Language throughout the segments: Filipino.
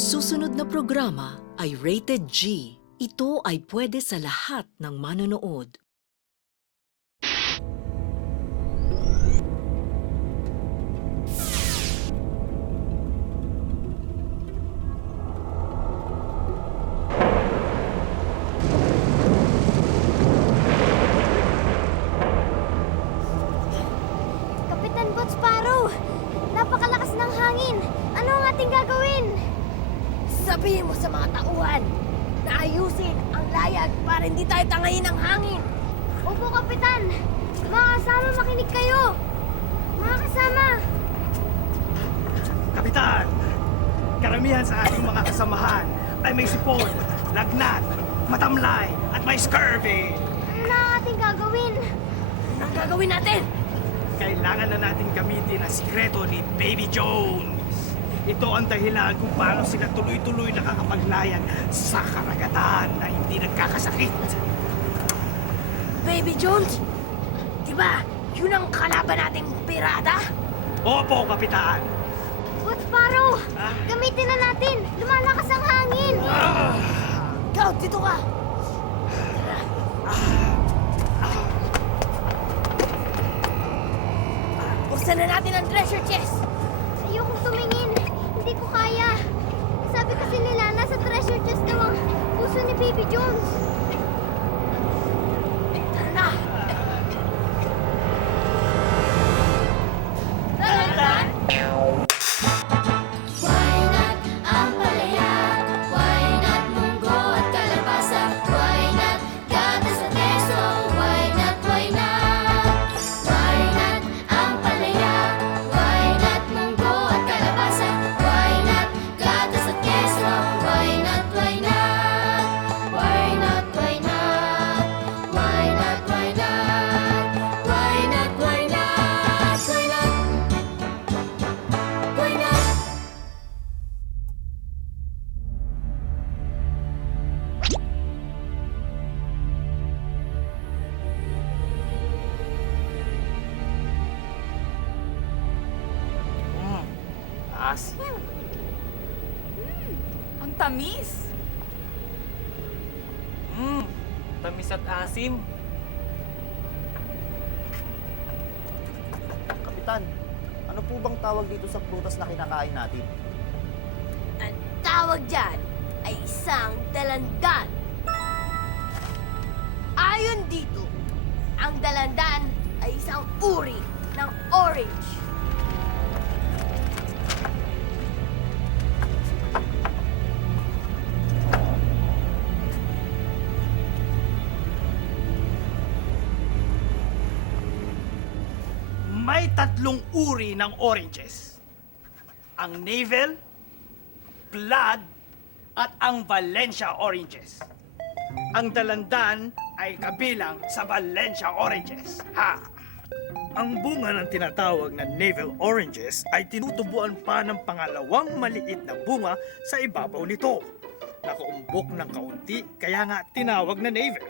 susunod na programa ay rated G. Ito ay pwede sa lahat ng manonood. Kapitan Boots Sparrow! Napakalakas ng hangin! Ano ang ating gagawin? Sabihin mo sa mga tauhan na ayusin ang layag para hindi tayo tangayin ng hangin. Opo, Kapitan! Mga kasama, makinig kayo! Mga kasama! Kapitan! Karamihan sa ating mga kasamahan ay may sipon, lagnat, matamlay, at may scurvy. Ano na ang ating gagawin? Anong gagawin natin? Kailangan na nating gamitin ang sikreto ni Baby Jones. Ito ang dahilan kung paano sila tuloy-tuloy nakakapaglayag sa karagatan na hindi nagkakasakit. Baby Jones? Diba, yun ang kalaban nating pirata? Opo, Kapitan! Boots Sparrow! Ah? Gamitin na natin! Lumalakas ang hangin! Ikaw, dito ka! Buksan na natin ang treasure chest! Ayokong tumingin! Hindi ko kaya! Sabi kasi nila, nasa treasure chest daw ang puso ni Baby Jones! Tara na! Why not ang palaya? Why not munggo at kalabasa? Why not gatas at keso? Why not, why not? Why not ang palaya? Why not munggo at kalabasa? Why not gatas at keso? Why not, why not? Why not, why not? Why not, why not? Why not, why not? Why not? Why not? Asim. Ang tamis! Tamis at asim. Kapitan, ano po bang tawag dito sa prutas na kinakain natin? Ang tawag dyan ay isang dalandan. Ayon dito, ang dalandan ay isang uri ng orange. May tatlong uri ng oranges. Ang Navel, Blood, at ang Valencia oranges. Ang dalandan ay kabilang sa Valencia oranges. Ha! Ang bunga ng tinatawag na navel oranges ay tinutubuan pa ng pangalawang maliit na bunga sa ibabaw nito. Nakaumbok ng kaunti kaya nga tinawag na navel,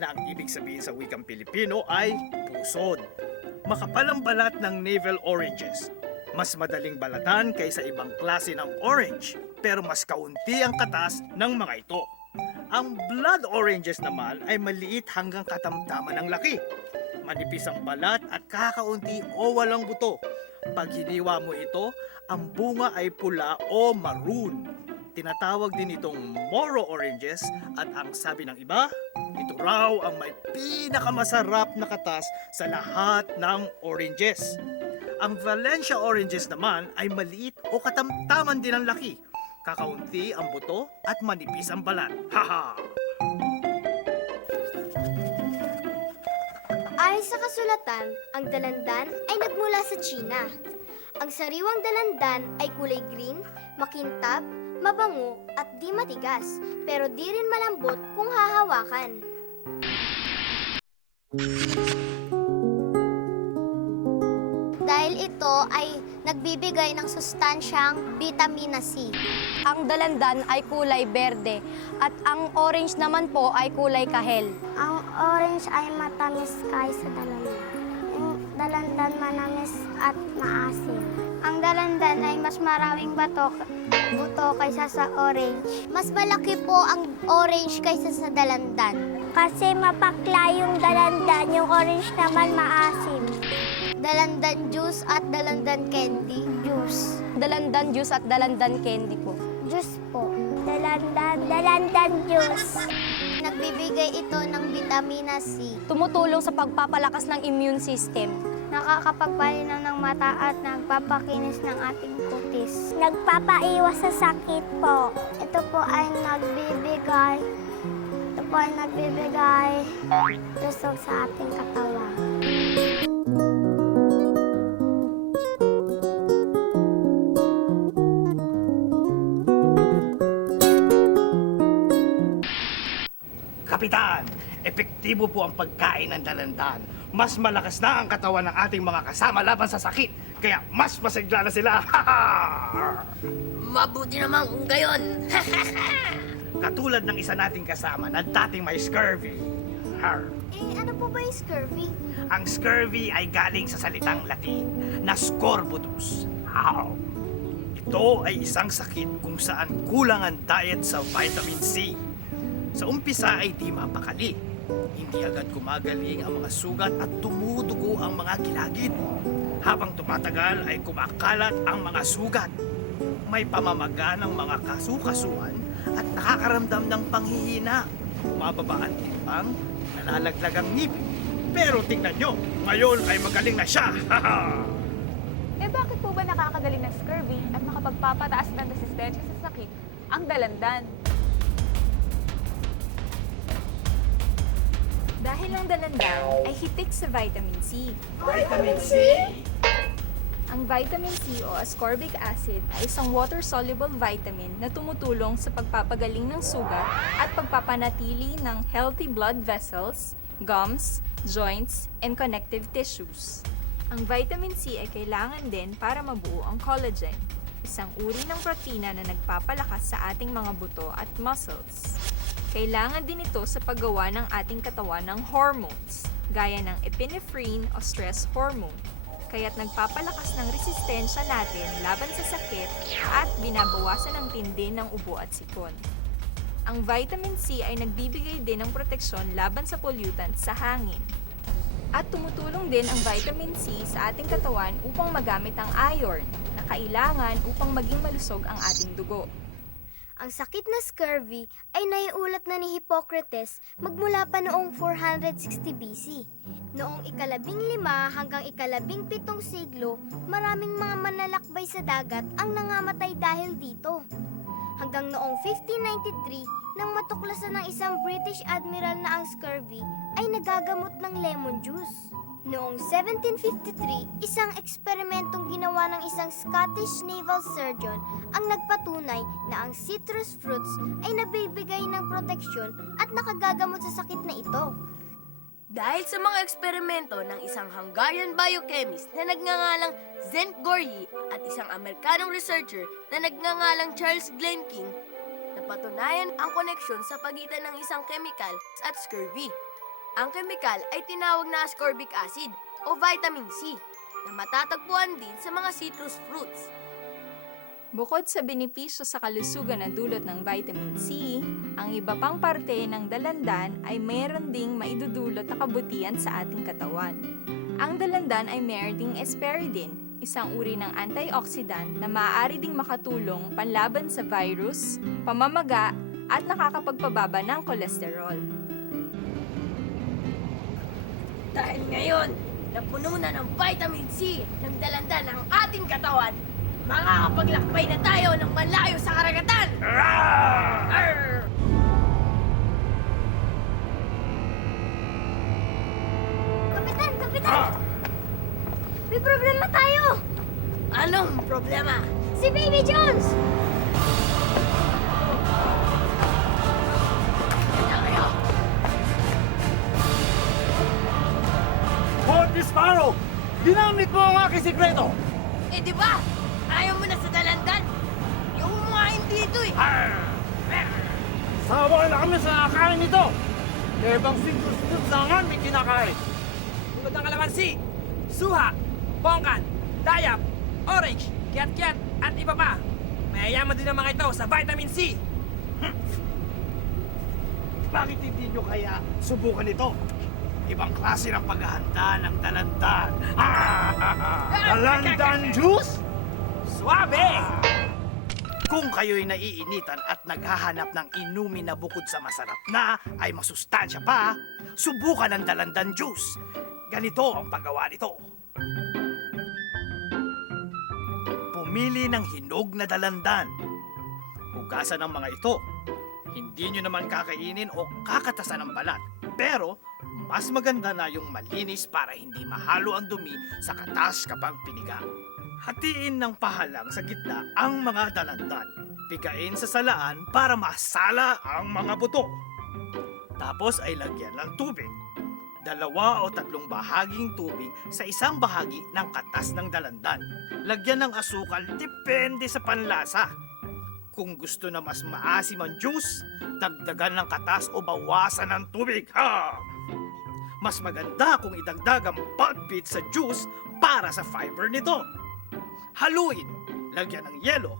na ang ibig sabihin sa wikang Pilipino ay pusod. Makapal ang balat ng navel oranges. Mas madaling balatan kaysa ibang klase ng orange, pero mas kaunti ang katas ng mga ito. Ang blood oranges naman ay maliit hanggang katamtaman ng laki. Manipis ang balat at kakaunti o walang buto. Pag hiniwa mo ito, ang bunga ay pula o maroon. Tinatawag din itong Moro oranges at ang sabi ng iba, ito raw ang may pinakamasarap na katas sa lahat ng oranges. Ang Valencia oranges naman ay maliit o katamtaman din ang laki. Kakaunti ang buto at manipis ang balat. Haha! Ayon sa kasulatan, ang dalandan ay nagmula sa China. Ang sariwang dalandan ay kulay green, makintab, mabango at di matigas, pero di rin malambot kung hahawakan. Dahil ito ay nagbibigay ng sustansyang vitamina C. Ang dalandan ay kulay berde at ang orange naman po ay kulay kahel. Ang orange ay matamis kaysa dalandan. Yung dalandan manamis at maasim. Ang dalandan ay mas maraming buto kaysa sa orange. Mas malaki po ang orange kaysa sa dalandan. Kasi mapakla yung dalandan, yung orange naman maasim. Dalandan juice at dalandan candy. Juice. Dalandan juice at dalandan candy po. Juice po. Dalandan juice. Nagbibigay ito ng vitamina C. Tumutulong sa pagpapalakas ng immune system. Nakakapagpalinaw ng mata at nagpapakinis ng ating kutis. Nagpapaiwas sa sakit po. Ito po ay nagbibigay lusog sa ating katawan. Kapitan, epektibo po ang pagkain ng dalandan. Mas malakas na ang katawan ng ating mga kasama laban sa sakit. Kaya mas masigla na sila. Mabuti naman kung gayon. Katulad ng isa nating kasama na dating may scurvy. Har. Ano po ba yung scurvy? Ang scurvy ay galing sa salitang Latin na scorbutus. Ow. Ito ay isang sakit kung saan kulang ang diet sa vitamin C. Sa umpisa ay di mapakali. Hindi agad gumagaling ang mga sugat at tumudugo ang mga kilagid. Habang tumatagal ay kumakalat ang mga sugat. May pamamaga ng mga kasukasuan at nakakaramdam ng panghihina. Bumababa ang timbang, nalalaglag ang ngipin. Pero tingnan nyo, ngayon ay magaling na siya. Eh bakit po ba nakakagaling ng scurvy at makapagpapataas ng resistensya sa sakit ang dalandan? Dahil ang dalandan ay hitik sa vitamin C. Vitamin C? Ang vitamin C o ascorbic acid ay isang water-soluble vitamin na tumutulong sa pagpapagaling ng sugat at pagpapanatili ng healthy blood vessels, gums, joints, and connective tissues. Ang vitamin C ay kailangan din para mabuo ang collagen, isang uri ng protina na nagpapalakas sa ating mga buto at muscles. Kailangan din ito sa paggawa ng ating katawan ng hormones, gaya ng epinephrine o stress hormone, kaya't nagpapalakas ng resistensya natin laban sa sakit at binabawasan ang tindi ng ubo at sipon. Ang vitamin C ay nagbibigay din ng proteksyon laban sa pollutants sa hangin. At tumutulong din ang vitamin C sa ating katawan upang magamit ang iron na kailangan upang maging malusog ang ating dugo. Ang sakit na scurvy ay naiulat na ni Hippocrates magmula pa noong 460 BC. Noong ika-15 hanggang ika-17 siglo, maraming mga manlalakbay sa dagat ang nangamatay dahil dito. Hanggang noong 1593, nang matuklasan ng isang British admiral na ang scurvy ay nagagamot ng lemon juice. Noong 1753, isang eksperimentong ginawa ng isang Scottish naval surgeon ang nagpatunay na ang citrus fruits ay nabibigay ng proteksyon at nakagagamot sa sakit na ito. Dahil sa mga eksperimento ng isang Hungarian biochemist na nagngangalang Zent Goryi at isang Amerikanong researcher na nagngangalang Charles Glenking, napatunayan ang koneksyon sa pagitan ng isang chemical at scurvy. Ang chemical ay tinawag na ascorbic acid o vitamin C na matatagpuan din sa mga citrus fruits. Bukod sa benepisyo sa kalusugan na dulot ng vitamin C, ang iba pang parte ng dalandan ay mayroon ding maidudulot na kabutihan sa ating katawan. Ang dalandan ay mayroon ding asparagine, isang uri ng antioxidant na maaari ding makatulong panlaban sa virus, pamamaga, at nakakapagpababa ng kolesterol. Dahil ngayon, napuno na ng vitamin C ng dalandan ang ating katawan, makakapaglakbay na tayo ng malayo sa karagatan! Arr! Kapitan! May problema tayo! Anong problema? Si Baby Jones! Forty Sparrow! Ginamit mo ang aking sikreto! Eh di ba? Ayaw mo na sa dalandan? Yung mo nga hindi dito eh! Sawa na kami sa kakain nito! Kaya bang citrus fruits na ang aming kinakain? Tulad ng kalamansi, suha, bongkan, dayap, orange, kiat-kiat, at iba pa. Mayayaman din ang mga ito sa vitamin C. Bakit hindi nyo kaya subukan ito? Ibang klase ng paghahanda ng dalandan. Dalandan juice? Suabe! Kung kayo'y naiinitan at naghahanap ng inumin na bukod sa masarap na ay masustansya pa, subukan ang dalandan juice. Ganito ang paggawa nito. Pumili ng hinog na dalandan. Hugasan ang mga ito. Hindi nyo naman kakainin o kakatasan ng balat. Pero, mas maganda na yung malinis para hindi mahalo ang dumi sa katas kapag piniga. Hatiin ng pahalang sa gitna ang mga dalandan. Pigain sa salaan para masala ang mga buto. Tapos ay lagyan ng tubig. 2 o 3 bahaging tubig sa isang bahagi ng katas ng dalandan. Lagyan ng asukal depende sa panlasa. Kung gusto na mas maasim ang juice, dagdagan ng katas o bawasan ng tubig. Mas maganda kung idagdag ang pulp bit sa juice para sa fiber nito. Haluin, lagyan ng yelo.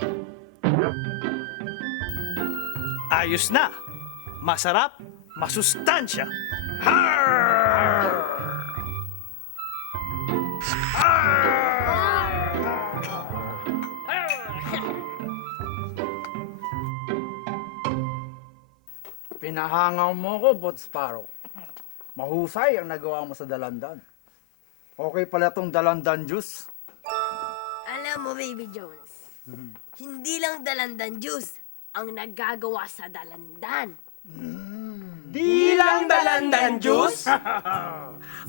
Ayos na. Masarap, masustansya. Pinahangaw mo ko, Bot Sparrow. Mahusay ang nagawa mo sa dalandan. Okay pala tong dalandan juice. Alam mo, Baby Jones, hindi lang dalandan juice ang naggagawa sa dalandan. Di lang dalandan juice?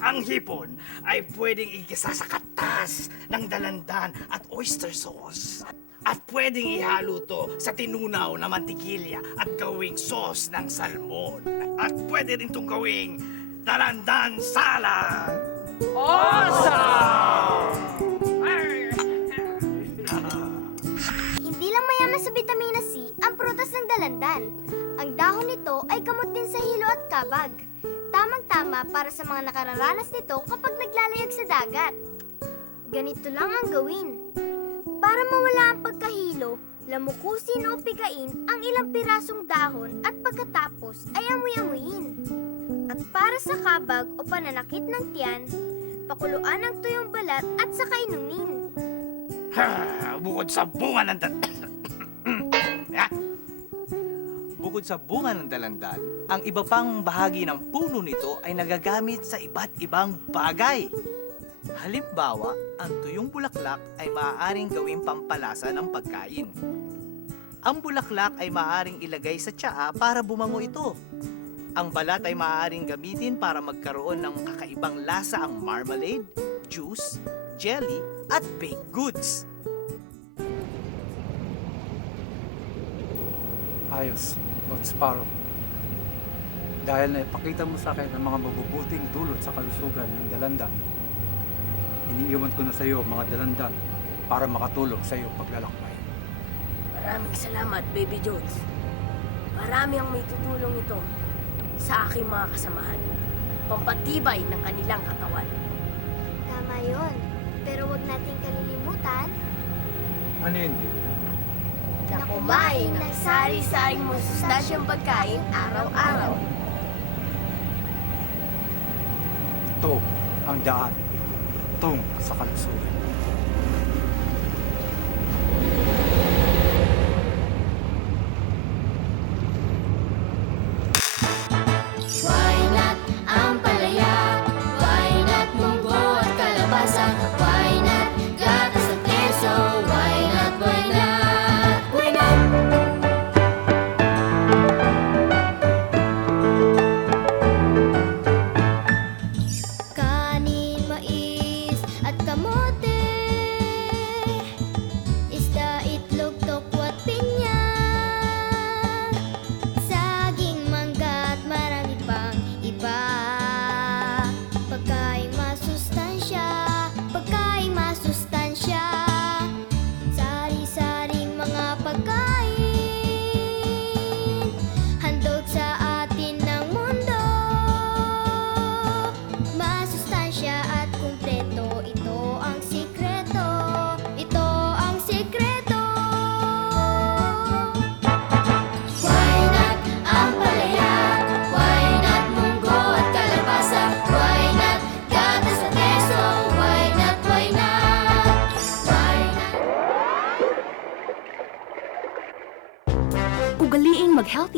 Ang hipon ay pwedeng igisa sa katas ng dalandan at oyster sauce. At pwedeng ihalo to sa tinunaw na mantikilya at gawing sauce ng salmon. At pwede rin itong gawing dalandan salad. Hindi lang mayaman sa vitamina C ang prutas ng dalandan. Ang dahon nito ay gamot din sa hilo at kabag. Tamang-tama para sa mga nakararanas nito kapag naglalayag sa dagat. Ganito lang ang gawin. Para mawala ang pagkahilo, lamukusin o pigain ang ilang pirasong dahon at pagkatapos ay amuy-amuyin. At para sa kabag o pananakit ng tiyan, pakuluan ang tuyong balat at saka inumin. Bukod sa bunga ng Bukod sa bunga ng dalandan, ang iba pang bahagi ng puno nito ay nagagamit sa iba't ibang bagay. Halimbawa, ang tuyong bulaklak ay maaaring gawing pampalasa ng pagkain. Ang bulaklak ay maaaring ilagay sa tsaa para bumango ito. Ang balat ay maaaring gamitin para magkaroon ng kakaibang lasa ang marmalade, juice, jelly, at baked goods. Ayos, Bot Sparrow. Dahil naipakita mo sa akin ang mga mabubuting dulot sa kalusugan ng dalandan, iniiwan ko na sa iyo mga dalandan para makatulong sa iyong paglalakbay. Maraming salamat, Baby Jones. Marami ang may tutulong ito sa aking mga kasamahan. Pampatibay ng kanilang katawan. Tama yon. Pero wag nating kalilimutan Ano yun? na kumain ng sari-saring masustansyang pagkain araw-araw. Ito ang daan tung sa kalusugan. Why not ang palaya? Why not munggo at kalabasa? Why not gatas at keso? Why not, why not? Why not? Kanin, mais at kamote, isda,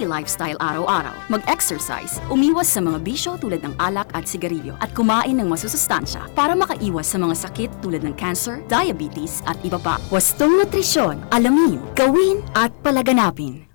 healthy lifestyle araw-araw. Mag-exercise, umiwas sa mga bisyo tulad ng alak at sigarilyo, at kumain ng masusustansya para makaiwas sa mga sakit tulad ng cancer, diabetes at iba pa. Wastong nutrisyon, alamin, gawin at palaganapin.